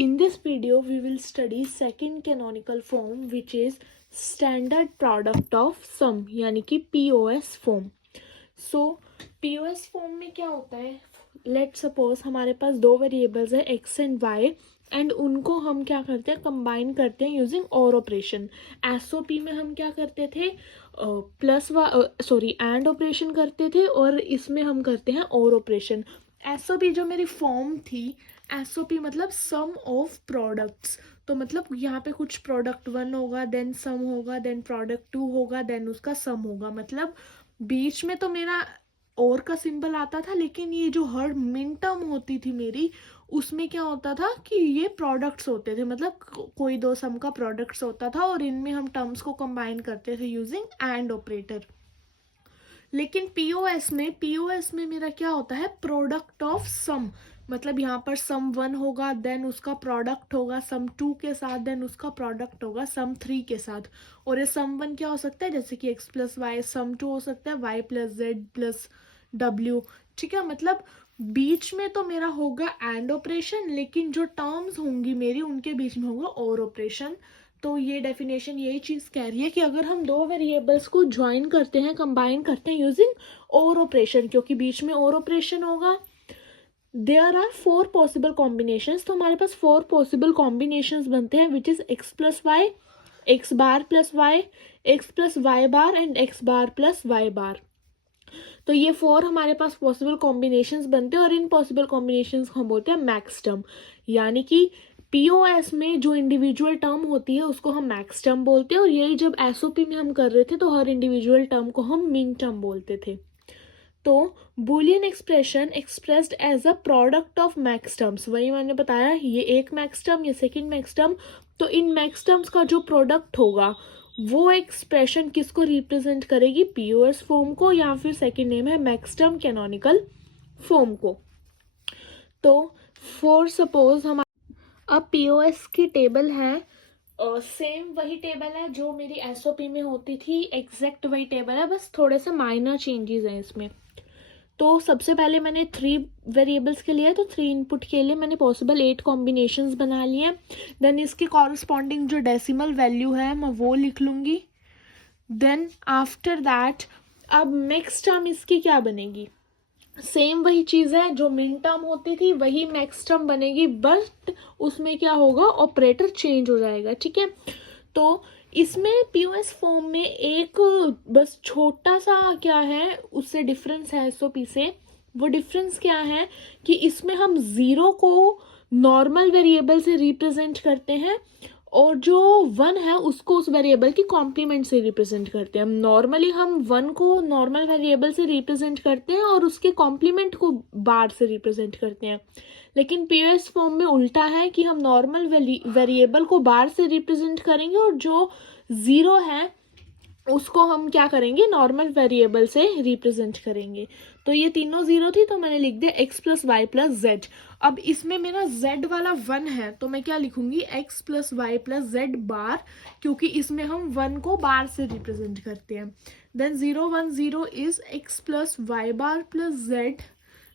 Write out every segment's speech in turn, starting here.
In this video, we will study second canonical form, which is standard product of sum, यानी कि POS form. So POS form में क्या होता है? Let's suppose हमारे पास दो वेरिएबल्स है x and y, एंड उनको हम क्या करते हैं, कंबाइन करते हैं यूजिंग और ऑपरेशन. SOP में हम क्या करते थे, एंड ऑपरेशन करते थे, और इसमें हम करते हैं और ऑपरेशन. SOP जो मेरी फॉर्म थी, SOP मतलब सम ऑफ प्रोडक्ट्स. तो मतलब यहाँ पे कुछ प्रोडक्ट 1 होगा, देन सम होगा, देन प्रोडक्ट 2 होगा, देन उसका सम होगा. मतलब बीच में तो मेरा और का सिंबल आता था, लेकिन ये जो हर मिन टर्म होती थी मेरी, उसमें क्या होता था कि ये प्रोडक्ट्स होते थे. मतलब कोई दो सम का प्रोडक्ट्स होता था, और इनमें हम टर्म्स को कंबाइन करते थे यूजिंग एंड ऑपरेटर. लेकिन पीओएस में मेरा क्या होता है, प्रोडक्ट ऑफ सम. मतलब यहाँ पर सम 1 होगा, देन उसका प्रोडक्ट होगा सम 2 के साथ, देन उसका प्रोडक्ट होगा सम 3 के साथ. और ये सम 1 क्या हो सकता है, जैसे कि x प्लस वाई. सम 2 हो सकता है y plus Z plus W. ठीक है, मतलब बीच में तो मेरा होगा एंड ऑपरेशन, लेकिन जो टर्म्स होंगी मेरी, उनके बीच में होगा और ऑपरेशन. तो ये डेफिनेशन यही चीज कह रही है कि अगर हम दो वेरिएबल्स को ज्वाइन करते हैं, कंबाइन करते हैं यूजिंग और ऑपरेशन, क्योंकि बीच में और ऑपरेशन होगा, देयर आर 4 पॉसिबल कॉम्बिनेशंस. तो हमारे पास 4 पॉसिबल कॉम्बिनेशंस बनते हैं, which is x plus Y, X bar plus Y, X plus Y bar and X bar plus Y bar. तो ये 4 हमारे पास पॉसिबल कॉम्बिनेशंस बनते हैं, और इन पॉसिबल कॉम्बिनेशंस को हम बोलते हैं मैक्स टर्म. यानी कि पीओएस में जो इंडिविजुअल टर्म होती है उसको हम मैक्स टर्म बोलते हैं, और यही जब एसओपी में हम कर रहे थे तो हर इंडिविजुअल टर्म को हम मिन टर्म बोलते थे. तो Boolean expression expressed as a product of max terms, वही मैंने बताया, ये एक मैक्स टर्म, ये सेकेंड मैक्स टर्म. तो इन मैक्स टर्म्स का जो प्रोडक्ट होगा, वो एक्सप्रेशन किसको रिप्रेजेंट करेगी, पीओएस फॉर्म को, या फिर सेकेंड नेम है मैक्स टर्म कैनोनिकल फॉर्म को. तो फॉर सपोज हम अब पीओएस की टेबल है, सेम वही टेबल है जो मेरी एसओपी में होती थी, एग्जैक्ट वही टेबल है, बस थोड़े से माइनर चेंजेस हैं इसमें. तो सबसे पहले मैंने 3 वेरिएबल्स के लिए, तो 3 इनपुट के लिए मैंने पॉसिबल 8 कॉम्बिनेशंस बना लिए. देन इसके कॉरस्पॉन्डिंग जो डेसिमल वैल्यू है मैं वो लिख लूँगी. देन आफ्टर दैट अब नेक्स्ट टर्म इसकी क्या बनेगी, सेम वही चीज़ है, जो मिन टर्म होती थी वही मैक्स टर्म बनेगी, बट उसमें क्या होगा, ऑपरेटर चेंज हो जाएगा. ठीक है, तो इसमें पीओएस फॉर्म में एक बस छोटा सा क्या है, उससे डिफरेंस है एसओपी से. वो डिफरेंस क्या है कि इसमें हम 0 को नॉर्मल वेरिएबल से रिप्रेजेंट करते हैं, और जो 1 है उसको उस वेरिएबल की कॉम्प्लीमेंट से रिप्रेजेंट करते हैं. नॉर्मली हम 1 को नॉर्मल वेरिएबल से रिप्रेजेंट करते हैं और उसके कॉम्प्लीमेंट को बार से रिप्रेजेंट करते हैं. लेकिन पीओएस फॉर्म में उल्टा है कि हम नॉर्मल वेरिएबल को बार से रिप्रेजेंट करेंगे, और जो 0 है उसको हम क्या करेंगे, नॉर्मल वेरिएबल से रिप्रेजेंट करेंगे. तो ये तीनों 0 थी, तो मैंने लिख दिया x plus Y plus Z. अब इसमें मेरा z वाला 1 है, तो मैं क्या लिखूंगी, x plus Y plus Z bar, क्योंकि इसमें हम 1 को बार से रिप्रेजेंट करते हैं. Then 0 1 0 is x plus Y bar plus Z,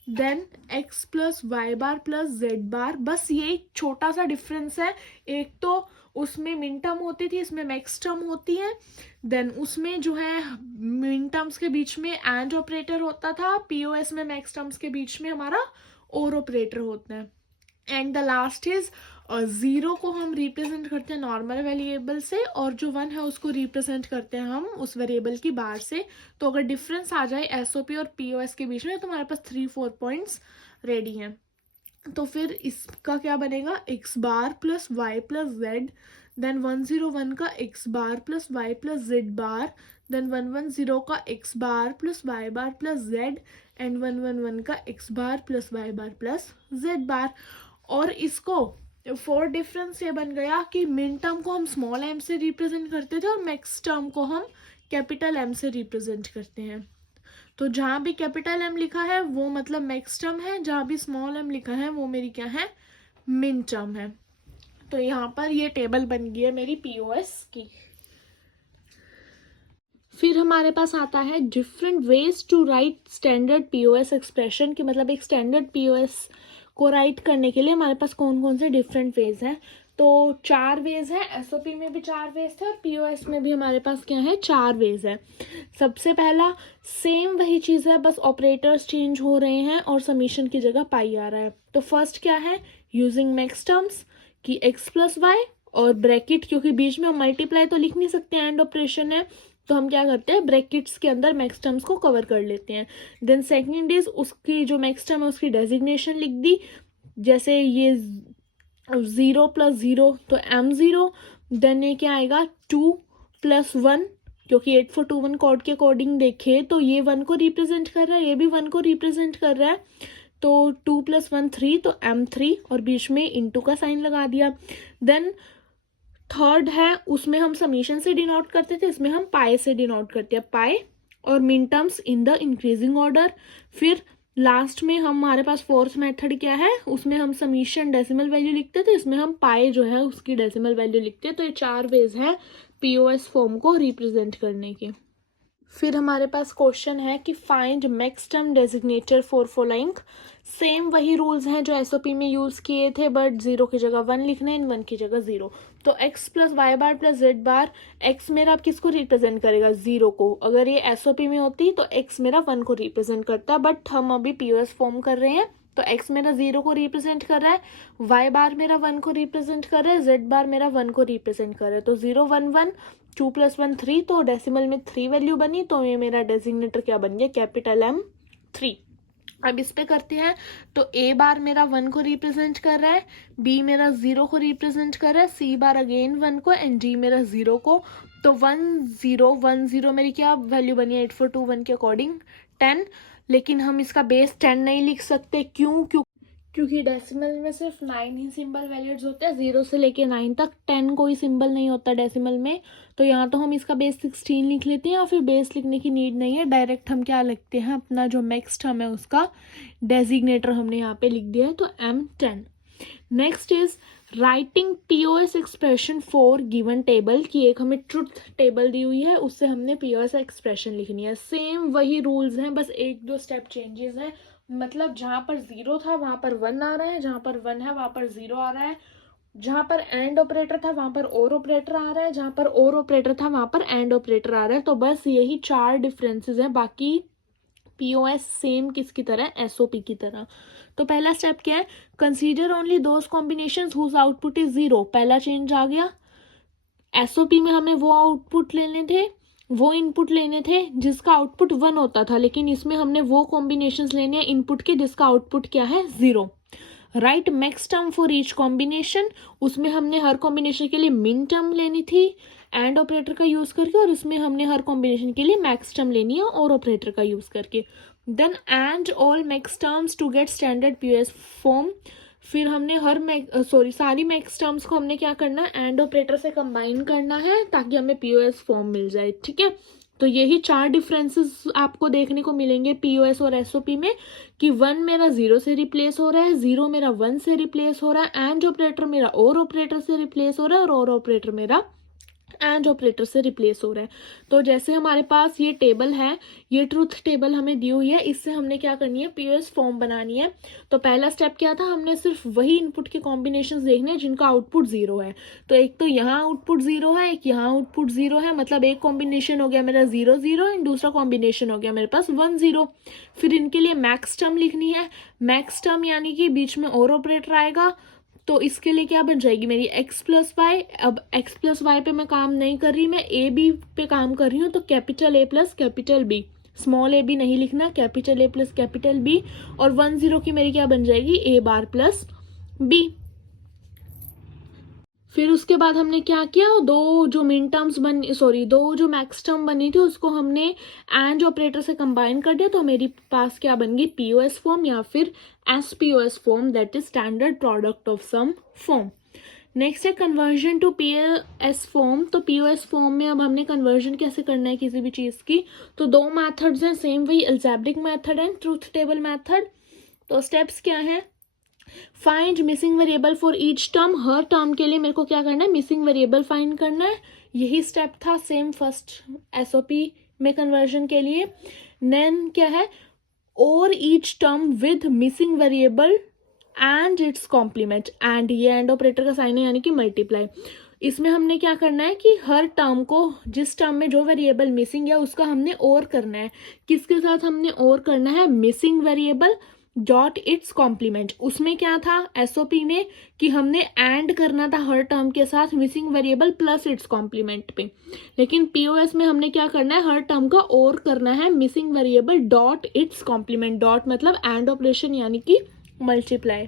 then x plus Y bar plus Z bar. बस ये एक छोटा सा डिफरेंस है, एक तो उसमें मिन टर्म होती थी, इसमें मैक्स टर्म होती है. देन उसमें जो है मिन टर्म्स के बीच में एंड ऑपरेटर होता था, पीओएस में मैक्स टर्म्स के बीच में हमारा और ऑपरेटर होता है. एंड द लास्ट इज 0 को हम रिप्रेजेंट करते हैं नॉर्मल वेरिएबल से, और जो 1 है उसको रिप्रेजेंट करते हैं हम उस वेरिएबल की बार से. तो अगर डिफरेंस आ जाए एसओपी और पीओएस के बीच में, तो हमारे पास 3-4 पॉइंट्स रेडी हैं. तो फिर इसका क्या बनेगा, x bar plus Y plus Z, then 101 का x bar plus Y plus Z bar, then 110 का x bar plus Y bar plus Z, and 111 का x bar plus Y bar plus Z bar. और इसको 4 difference ये बन गया कि min term को हम स्मॉल m से रिप्रेजेंट करते थे, और मैक्स टर्म को हम कैपिटल M से रिप्रेजेंट करते हैं. तो जहाँ भी कैपिटल M लिखा है वो मतलब मैक्स टर्म है, जहाँ भी स्मॉल m लिखा है वो मेरी क्या है, मिन टर्म है. तो यहाँ पर ये टेबल बन गई है मेरी पीओएस की. फिर हमारे पास आता है different ways to write standard POS expression, कि मतलब एक स्टैंडर्ड पीओएस को राइट करने के लिए हमारे पास कौन कौन से डिफरेंट वेज हैं। तो 4 वेज हैं, एसओपी में भी 4 वेज थे और पीओएस में भी हमारे पास क्या है 4 वेज है। सबसे पहला सेम वही चीज़ है, बस ऑपरेटर्स चेंज हो रहे हैं और समीशन की जगह पाई आ रहा है। तो फर्स्ट क्या है, यूजिंग मैक्स टर्म्स की एक्स प्लस वाई और ब्रैकेट, क्योंकि बीच में हम मल्टीप्लाई तो लिख नहीं सकते, एंड ऑपरेशन है, तो हम क्या करते हैं ब्रैकेट्स के अंदर मैक्स टर्म्स को कवर कर लेते हैं। देन सेकंड इज उसकी जो मैक्स टर्म है उसकी डेजिग्नेशन लिख दी, जैसे ये 0 + 0 तो m0। देन ये क्या आएगा 2 + 1, क्योंकि 8421 कोड के अकॉर्डिंग देखे तो ये 1 को रिप्रेजेंट कर रहा है, ये भी 1 को रिप्रेजेंट कर रहा है, तो 2 + 1 3 तो m3 और बीच में इंटू का साइन लगा दिया। देन थर्ड है उसमें हम समीशन से डिनोट करते थे, इसमें हम पाई से डिनोट करते हैं, पाई और min terms in the increasing order. फिर लास्ट में हमारे पास फोर्थ मेथड क्या है, उसमें हम समीशन डेसिमल वैल्यू लिखते थे, इसमें हम पाई जो है उसकी डेसिमल वैल्यू लिखते हैं। तो ये 4 वेज है पीओएस फॉर्म को रिप्रेजेंट करने के। फिर हमारे पास क्वेश्चन है कि find max term डेजिग्नेटर for following. Same वही रूल्स हैं जो एसओपी में यूज़ किए थे, बट 0 की जगह 1 लिखना है, 1 की जगह 0। तो x + y बार + z बार, x मेरा अब किसको रिप्रेजेंट करेगा 0 को, अगर ये एसओपी में होती तो x मेरा 1 को रिप्रेजेंट करता, बट हम अभी पीओएस फॉर्म कर रहे हैं तो x मेरा 0 को रिप्रेजेंट कर रहा है, y बार मेरा 1 को रिप्रेजेंट कर रहा है, z बार मेरा 1 को रिप्रेजेंट कर रहा है। तो 0 1 1, 2 + 1 3, तो डेसिमल में 3 वैल्यू बनी, तो ये मेरा डेजिग्नेटर क्या बन गया कैपिटल M3। अब इस पे करते हैं, तो a बार मेरा 1 को रिप्रेजेंट कर रहा है, b मेरा 0 को रिप्रेजेंट कर रहा है, c बार अगेन 1 को एंड d मेरा 0 को। तो 1 0 1 0 मेरी क्या वैल्यू बनी है 8421 के अकॉर्डिंग 10, लेकिन हम इसका बेस 10 नहीं लिख सकते, क्योंकि डेसिमल में सिर्फ 9 ही सिंबल वैल्यूज होते हैं, 0 से लेके 9 तक, 10 कोई सिंबल नहीं होता डेसिमल में। तो यहाँ तो हम इसका बेस 16 लिख लेते हैं, या फिर बेस लिखने की नीड नहीं है, डायरेक्ट हम क्या लिखते हैं अपना जो मैक्स टर्म है उसका डेजिग्नेटर हमने यहाँ पे लिख दिया है, तो M10। Next is writing POS expression for given table, की एक हमें ट्रुथ टेबल दी हुई है, उससे हमने पीओएस एक्सप्रेशन लिखनी है। सेम वही रूल्स हैं, बस 1-2 स्टेप चेंजेस हैं, मतलब जहाँ पर 0 था वहाँ पर 1 आ रहा है, जहाँ पर 1 है वहाँ पर 0 आ रहा है, जहाँ पर एंड ऑपरेटर था वहाँ पर और ऑपरेटर आ रहा है, जहाँ पर और ऑपरेटर था वहाँ पर एंड ऑपरेटर आ रहा है। तो बस यही 4 डिफरेंसेस हैं, बाकी पीओएस सेम किसकी तरह, एसओपी की तरह। तो पहला स्टेप क्या है, consider only those combinations whose output is 0, पहला चेंज आ गया। एसओपी में हमें वो आउटपुट लेने थे, वो इनपुट लेने थे जिसका आउटपुट 1 होता था, लेकिन इसमें हमने वो कॉम्बिनेशंस लेने हैं इनपुट के जिसका आउटपुट क्या है 0। Right max term for each combination, उसमें हमने हर कॉम्बिनेशन के लिए मिन टर्म लेनी थी एंड ऑपरेटर का यूज करके, और उसमें हमने हर कॉम्बिनेशन के लिए मैक्स टर्म लेनी है और ऑपरेटर का यूज करके। Then and all max terms to get standard POS form, फिर हमने सारी मैक्स टर्म्स को हमने क्या करना है एंड ऑपरेटर से कंबाइन करना है ताकि हमें पीओएस फॉर्म मिल जाए, ठीक है। तो यही 4 डिफरेंसेस आपको देखने को मिलेंगे पीओएस और एसओपी में, कि 1 मेरा 0 से रिप्लेस हो रहा है, 0 मेरा 1 से रिप्लेस हो रहा है, एंड ऑपरेटर मेरा और ऑपरेटर से रिप्लेस हो रहा है, और ऑपरेटर मेरा एंड ऑपरेटर से रिप्लेस हो रहा है। तो जैसे हमारे पास ये टेबल है, ये ट्रूथ टेबल हमें दी हुई है, इससे हमने क्या करनी है पीओएस फॉर्म बनानी है। तो पहला स्टेप क्या था, हमने सिर्फ वही इनपुट के कॉम्बिनेशंस देखने हैं जिनका आउटपुट 0 है। तो एक तो यहाँ आउटपुट 0 है, एक यहाँ आउटपुट 0 है, मतलब एक कॉम्बिनेशन हो गया मेरा 0 0 एंड दूसरा कॉम्बिनेशन हो गया मेरे पास 1 0। फिर इनके लिए मैक्स टर्म लिखनी है, मैक्स टर्म यानी कि बीच में और ऑपरेटर आएगा, तो इसके लिए क्या बन जाएगी मेरी x + y। अब x + y पे मैं काम नहीं कर रही, मैं a b पे काम कर रही हूँ, तो capital A + capital B, small a b नहीं लिखना, कैपिटल A + कैपिटल B, और 1 0 की मेरी क्या बन जाएगी a बार + b। फिर उसके बाद हमने क्या किया, दो जो मैक्स टर्म बनी थी उसको हमने एंड ऑपरेटर से कंबाइन कर दिया, तो मेरे पास क्या बन गई पीओएस फॉर्म या फिर SPOS form, that is standard product of sum form. Next है कन्वर्जन टू पीओएस फॉर्म। तो पीओएस फॉर्म में अब हमने कन्वर्जन कैसे करना है किसी भी चीज़ की, तो 2 मैथड्स हैं, सेम वही algebraic method and truth table method. तो स्टेप्स क्या है, find missing variable for each term, her term के लिए मेरे को क्या करना है मिसिंग वेरिएबल फाइंड करना है, यही स्टेप था सेम फर्स्ट एसओपी में कन्वर्जन के लिए। देन क्या है, or each term with missing variable and its complement, and ये एंड ऑपरेटर का साइन है यानी कि मल्टीप्लाई। इसमें हमने क्या करना है कि हर टर्म को, जिस टर्म में जो वेरिएबल मिसिंग है उसका हमने और करना है। किसके साथ हमने और करना है? Missing variable dot its complement. उसमें क्या था एसओपी में कि हमने एंड करना था हर टर्म के साथ missing variable plus its complement पे, लेकिन पीओएस में हमने क्या करना है? हर टर्म का और करना है missing variable dot its complement. Dot मतलब एंड ऑपरेशन यानी कि multiply.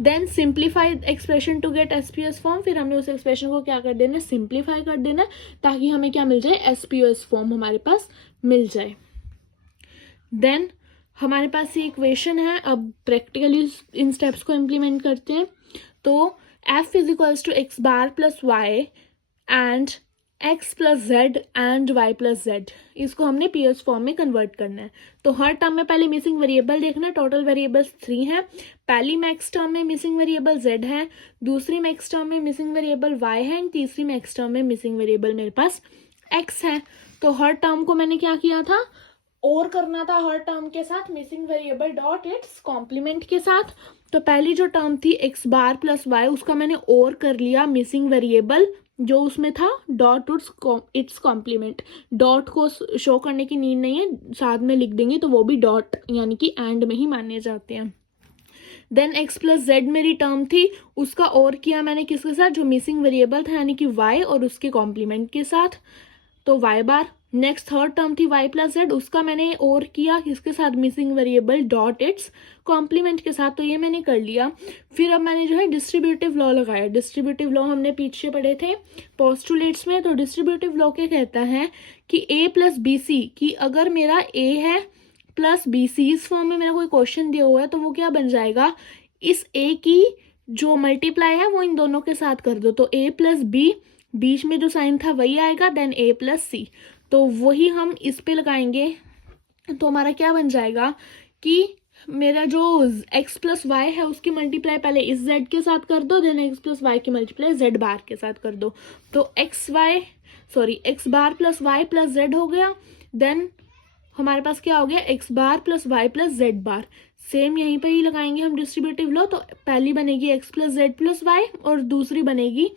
Then simplify expression to get SPS form. फिर हमने उस एक्सप्रेशन को क्या कर देना है? सिंप्लीफाई कर देना है, ताकि हमें क्या मिल जाए? एसपीएस फॉर्म हमारे पास मिल जाए। देन हमारे पास ये इक्वेशन है। अब प्रैक्टिकली इन स्टेप्स को इम्प्लीमेंट करते हैं। तो f is equals to X bar plus Y and x plus Z and y plus Z, इसको हमने पीएस फॉर्म में कन्वर्ट करना है। तो हर टर्म में पहले मिसिंग वेरिएबल देखना है। टोटल वेरिएबल्स 3 हैं। पहली मैक्स टर्म में मिसिंग वेरिएबल z है, दूसरी मैक्स टर्म में मिसिंग वेरिएबल y है, एंड तीसरी मैक्स टर्म में मिसिंग वेरिएबल मेरे पास x है। तो हर टर्म को मैंने क्या किया था? और करना था हर टर्म के साथ missing variable dot its complement के साथ। तो पहली जो टर्म थी एक्स बार प्लस वाई, उसका मैंने और कर लिया मिसिंग वेरिएबल जो उसमें था डॉट इट्स कॉम्प्लीमेंट। डॉट को शो करने की नीड नहीं है, साथ में लिख देंगे तो वो भी डॉट यानी कि एंड में ही माने जाते हैं। देन एक्स प्लस जेड मेरी टर्म थी, उसका और किया मैंने किसके साथ? जो मिसिंग वेरिएबल था यानी कि वाई और उसके कॉम्प्लीमेंट के साथ, तो Y bar. Next third term थी y प्लस जेड, उसका मैंने और किया किसके साथ? Missing variable dot its complement के साथ। तो ये मैंने कर लिया। फिर अब मैंने जो है डिस्ट्रीब्यूटिव लॉ लगाया। डिस्ट्रीब्यूटिव लॉ हमने पीछे पढ़े थे पोस्टुलेट्स में। तो डिस्ट्रीब्यूटिव लॉ क्या कहता है कि a प्लस बी सी, कि अगर मेरा a है प्लस बी सी, इस फॉर्म में मेरा कोई क्वेश्चन दिया हुआ है, तो वो क्या बन जाएगा? इस a की जो मल्टीप्लाई है वो इन दोनों के साथ कर दो, तो a प्लस बी, बीच में जो साइन था वही आएगा, देन a प्लस सी। तो वही हम इस पे लगाएंगे। तो हमारा क्या बन जाएगा कि मेरा जो x प्लस वाई है उसकी मल्टीप्लाई पहले इस z के साथ कर दो, देन x प्लस वाई की मल्टीप्लाई z बार के साथ कर दो। तो x bar plus Y plus z हो गया। देन हमारे पास क्या हो गया? x bar plus Y plus z बार। सेम यहीं पर ही लगाएंगे हम डिस्ट्रीब्यूटिव लॉ। तो पहली बनेगी x plus Z plus Y और दूसरी बनेगी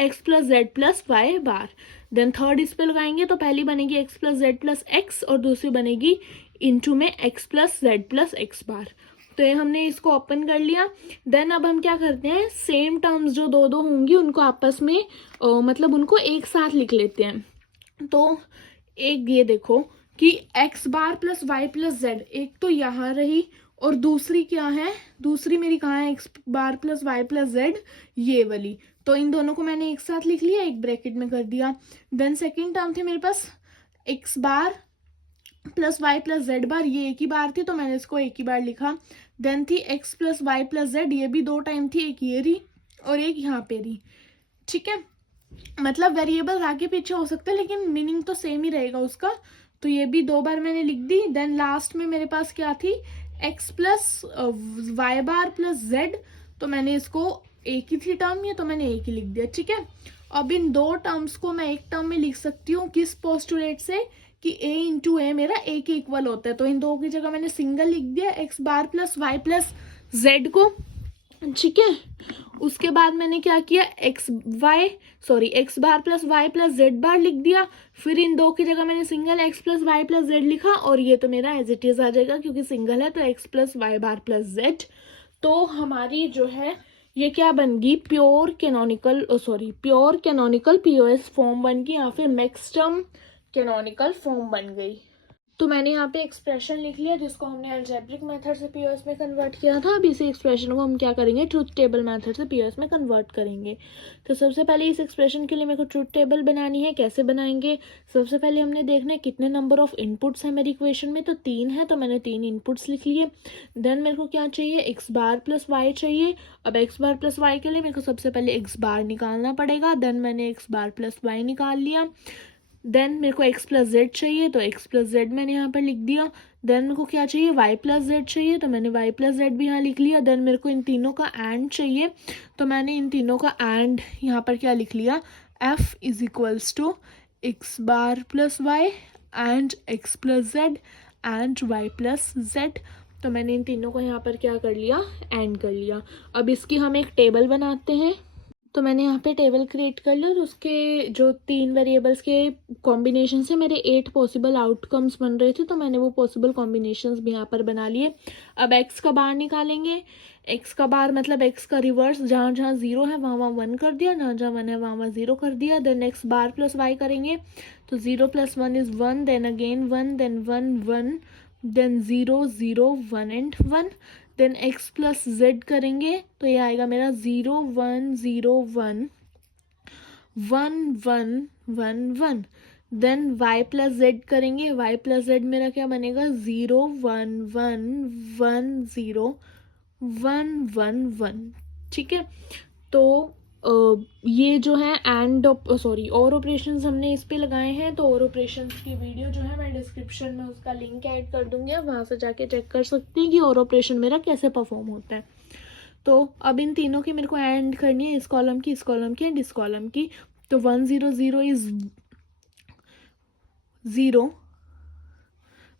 x plus Z plus Y bar. Then third इस पे लगाएंगे, तो पहली बनेगी x plus Z plus X और दूसरी बनेगी इनटू में x plus Z plus X bar. तो ये हमने इसको ओपन कर लिया। देन अब हम क्या करते हैं? सेम टर्म्स जो दो दो होंगी उनको आपस में मतलब उनको एक साथ लिख लेते हैं। तो एक ये देखो कि x bar plus Y plus Z, एक तो यहाँ रही और दूसरी क्या है? दूसरी मेरी कहाँ है? x bar plus Y plus Z, ये वाली। तो इन दोनों को मैंने एक साथ लिख लिया, एक ब्रैकेट में कर दिया। देन सेकेंड टर्म थी मेरे पास x bar plus Y plus Z बार, ये एक ही बार थी तो मैंने इसको एक ही बार लिखा। देन थी x plus Y plus Z, ये भी दो टाइम थी, एक ये रही और एक यहाँ पे रही। ठीक है, मतलब वेरिएबल आगे पीछे हो सकते हैं लेकिन मीनिंग तो सेम ही रहेगा उसका। तो ये भी दो बार मैंने लिख दी। देन लास्ट में मेरे पास क्या थी? x plus Y bar plus Z, तो मैंने इसको एक ही थी टर्म ये, तो मैंने एक ही लिख दिया। ठीक है, अब इन दो टर्म्स को मैं एक टर्म में लिख सकती हूँ किस पोस्टुलेट से? कि a इंटू ए मेरा a के इक्वल होता है। तो इन दो की जगह मैंने सिंगल लिख दिया x bar plus Y plus Z को। ठीक है, उसके बाद मैंने क्या किया? X bar plus Y plus Z bar लिख दिया। फिर इन दो की जगह मैंने single x plus Y plus Z लिखा और ये तो मेरा एज इट इज आ जाएगा क्योंकि सिंगल है, तो x plus Y bar plus Z. तो हमारी जो है ये क्या बन गई? प्योर कैनोनिकल पीओएस फॉर्म बन गई या फिर मैक्सटर्म कैनोनिकल फॉर्म बन गई। तो मैंने यहाँ पे एक्सप्रेशन लिख लिया जिसको हमने अलजेब्रिक मेथड से पीओएस में कन्वर्ट किया था। अब इसी एक्सप्रेशन को हम क्या करेंगे? ट्रुथ टेबल मेथड से पीओएस में कन्वर्ट करेंगे। तो सबसे पहले इस एक्सप्रेशन के लिए मेरे को ट्रुथ टेबल बनानी है। कैसे बनाएंगे? सबसे पहले हमने देखना है कितने नंबर ऑफ इनपुट्स हैं मेरी इक्वेशन में। तो 3 है, तो मैंने 3 इनपुट्स लिख लिए। देन मेरे को क्या चाहिए? एक्स बार प्लस वाई चाहिए। अब एक्स बार प्लस वाई के लिए मेरे को सबसे पहले एक्स बार निकालना पड़ेगा। देन मैंने एक्स बार प्लस वाई निकाल लिया। देन मेरे को x प्लस जेड चाहिए, तो x प्लस जेड मैंने यहाँ पर लिख दिया। देन मेरे को क्या चाहिए? y प्लस जेड चाहिए, तो मैंने y प्लस जेड भी यहाँ लिख लिया। देन मेरे को इन तीनों का एंड चाहिए, तो मैंने इन तीनों का एंड यहाँ पर क्या लिख लिया? f is equals to X bar plus Y and x plus Z and y plus Z. तो मैंने इन तीनों को यहाँ पर क्या कर लिया, एंड कर लिया। अब इसकी हम एक टेबल बनाते हैं। तो मैंने यहाँ पे टेबल क्रिएट कर लिया और उसके जो 3 वेरिएबल्स के कॉम्बिनेशन से मेरे 8 पॉसिबल आउटकम्स बन रहे थे, तो मैंने वो पॉसिबल कॉम्बिनेशंस भी यहाँ पर बना लिए। अब एक्स का बार निकालेंगे। एक्स का बार मतलब एक्स का रिवर्स, जहाँ जहाँ 0 है वहाँ वहाँ 1 कर दिया, जहाँ जहाँ 1 है वहाँ वहाँ 0 कर दिया। Then X bar plus Y करेंगे, तो 0 + 1 is 1, then again 1, then 1 1, then 0 0 1 and 1। Then x plus Z करेंगे तो ये आएगा मेरा 0 1 0 1 1 1 1 1। देन y प्लस जेड करेंगे, y प्लस जेड मेरा क्या बनेगा 0 1 1 1 0 1 1 1। ठीक है, तो ये जो है एंड सॉरी और ऑपरेशंस हमने इस पे लगाए हैं। तो और ऑपरेशंस की वीडियो जो है मैं डिस्क्रिप्शन में उसका लिंक ऐड कर दूंगी, आप वहाँ से जाके चेक कर सकते हैं कि और ऑपरेशन मेरा कैसे परफॉर्म होता है। तो अब इन तीनों की मेरे को एंड करनी है, इस कॉलम की, इस कॉलम की एंड इस कॉलम की। तो 1 0 0 is 0,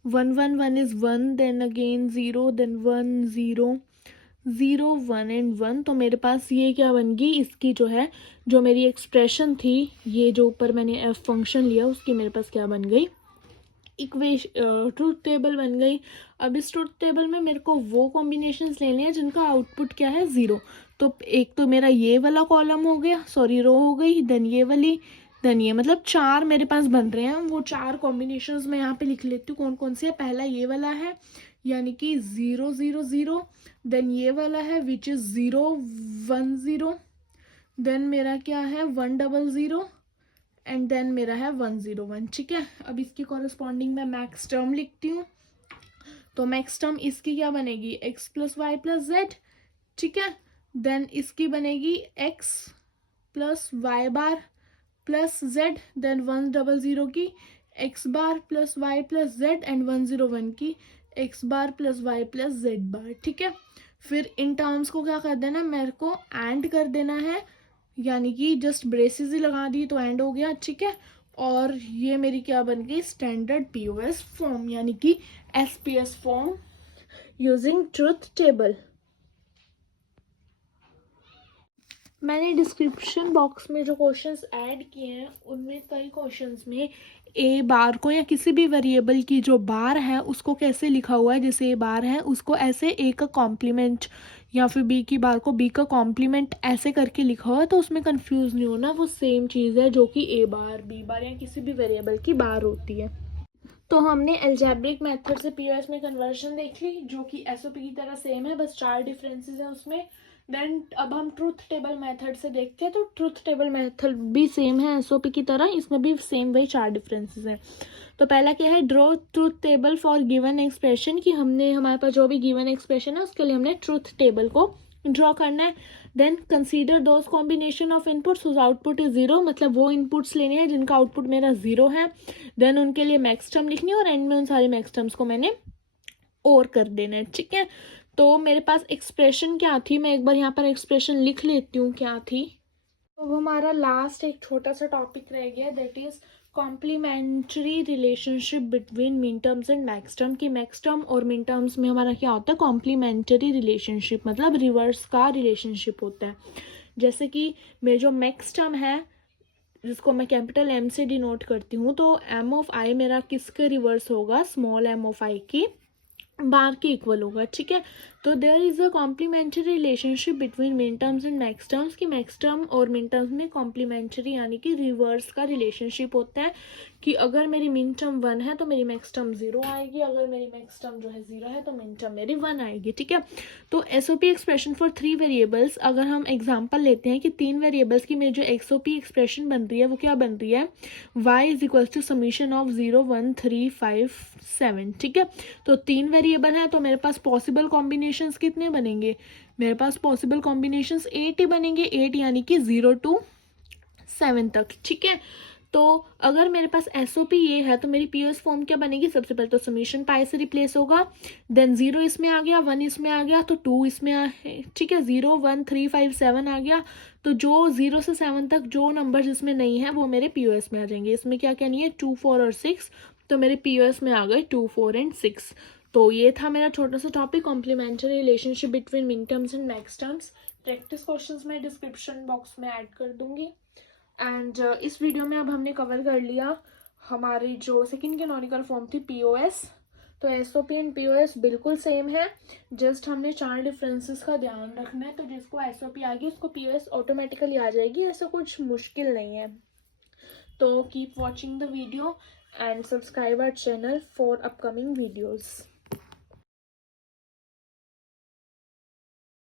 1 1 1 is 1, then again 0, then 1 0 0 1 and 1। तो मेरे पास ये क्या बन गई, इसकी जो है जो मेरी एक्सप्रेशन थी, ये जो ऊपर मैंने एफ फंक्शन लिया उसकी मेरे पास क्या बन गई, ट्रूथ टेबल बन गई। अब इस ट्रूथ टेबल में मेरे को वो कॉम्बिनेशंस लेने हैं जिनका आउटपुट क्या है 0। तो एक तो मेरा ये वाला कॉलम हो गया, सॉरी रो हो गई, देन ये वाली, देन ये, मतलब 4 मेरे पास बन रहे हैं। वो 4 कॉम्बिनेशंस मैं यहाँ पे लिख लेती हूँ कौन कौन से है। पहला ये वाला है यानी कि 0 0 0, देन ये वाला है विच इज 0 1 0, देन मेरा क्या है 1 0 0 एंड देन मेरा है 1 0 1। ठीक है, अब इसकी कॉरेस्पॉन्डिंग मैं मैक्स टर्म लिखती हूँ। तो मैक्स टर्म इसकी क्या बनेगी, x plus Y plus Z. ठीक है, देन इसकी बनेगी x plus Y bar plus Z, then 1 0 0 की x bar plus Y plus Z and 1 0 1 की x bar plus Y plus Z bar. ठीक है, फिर इन टर्म्स को क्या कर देना, मेरे को एंड कर देना है, यानी कि जस्ट ब्रेसेस ही लगा दी तो एंड हो गया। ठीक है, और ये मेरी क्या बन गई, स्टैंडर्ड पीओएस फॉर्म यानी कि SPS form using truth table. मैंने डिस्क्रिप्शन बॉक्स में जो क्वेश्चंस ऐड किए हैं उनमें कई क्वेश्चंस में ए बार को या किसी भी वेरिएबल की जो बार है उसको कैसे लिखा हुआ है, जैसे ए बार है उसको ऐसे ए का कॉम्प्लीमेंट या फिर बी की बार को बी का कॉम्प्लीमेंट ऐसे करके लिखा हुआ है। तो उसमें कंफ्यूज नहीं होना, वो सेम चीज़ है जो कि ए बार बी बार या किसी भी वेरिएबल की बार होती है। तो हमने अलजेब्रिक मेथड से पीओएस में कन्वर्शन देख ली जो कि एसओपी की तरह सेम है, बस 4 डिफरेंसेस हैं उसमें। देन अब हम ट्रूथ टेबल मेथड से देखते हैं। तो ट्रूथ टेबल मेथड भी सेम है एसओपी की तरह, इसमें भी सेम वही 4 डिफरेंसेस हैं। तो पहला क्या है, draw truth table for given expression, कि हमने हमारे पास जो भी गिवन एक्सप्रेशन है उसके लिए हमने ट्रूथ टेबल को ड्रॉ करना है। Then consider those combination of inputs whose output is 0, मतलब वो इनपुट्स लेने हैं जिनका आउटपुट मेरा 0 है। देन उनके लिए मैक्स टर्म लिखनी है और एंड में उन सारे मैक्स टर्म्स को मैंने और कर देना है। ठीक है, तो मेरे पास एक्सप्रेशन क्या थी, मैं एक बार यहाँ पर एक्सप्रेशन लिख लेती हूँ क्या थी। तो वो हमारा लास्ट एक छोटा सा टॉपिक रह गया, that is complementary relationship between min terms and max term. की मैक्स टर्म और मिन टर्म्स में हमारा क्या होता है, कॉम्प्लीमेंट्री रिलेशनशिप, मतलब रिवर्स का रिलेशनशिप होता है। जैसे कि मेरे जो मैक्स टर्म है जिसको मैं कैपिटल एम से डिनोट करती हूँ, तो एम ऑफ आई मेरा किसके रिवर्स होगा, स्मॉल एम ऑफ आई की बार के इक्वल होगा। ठीक है, तो there is a complementary relationship between min terms and max terms, की मैक्स टर्म और मिन टर्म्स में कॉम्प्लीमेंट्री यानी कि रिवर्स का रिलेशनशिप होता है। कि अगर मेरी मिन टर्म 1 है तो मेरी मैक्स टर्म 0 आएगी, अगर मेरी मैक्स टर्म जो है 0 है तो मिन टर्म मेरी 1 आएगी। ठीक है, तो एसओपी एक्सप्रेशन फॉर 3 वेरिएबल्स, अगर हम एग्जांपल लेते हैं कि 3 वेरिएबल्स की मेरी जो एसओपी एक्सप्रेशन बन रही है वो क्या बन रही है, y is equals to summation of 0 1 3 5 7। ठीक है, तो 3 वेरिएबल है तो मेरे पास पॉसिबल कॉम्बिनेशंस कितने बनेंगे, मेरे पास पॉसिबल कॉम्बिनेशंस 8 ही बनेंगे, 8 यानी कि 0 to 7 तक। ठीक है, तो अगर मेरे पास एसओपी ये है तो मेरी पीओएस फॉर्म क्या बनेगी, सबसे पहले तो समीशन पाई से रिप्लेस होगा, देन 0 इसमें आ गया, 1 इसमें आ गया, तो 2 इसमें आ, ठीक है, 0 1 3 5 7 आ गया। तो जो 0 से 7 तक जो नंबर जिसमें नहीं है वो मेरे पीओएस में आ जाएंगे। इसमें क्या क्या नहीं है, 2 4 और 6, तो मेरे पीओएस में आ गए 2 4 एंड 6। तो ये था मेरा छोटा सा topic, complementary relationship between mid terms and max terms. Practice questions मैं डिस्क्रिप्शन बॉक्स में ऐड कर दूंगी। एंड इस वीडियो में अब हमने कवर कर लिया हमारी जो सेकंड कैनोनिकल फॉर्म थी पीओएस। तो एसओपी एंड पीओएस बिल्कुल सेम है, जस्ट हमने 4 डिफरेंसेस का ध्यान रखना है। तो जिसको एसओपी आ गई उसको पीओएस ऑटोमेटिकली आ जाएगी, ऐसा कुछ मुश्किल नहीं है। तो keep watching the video and subscribe our channel for upcoming videos.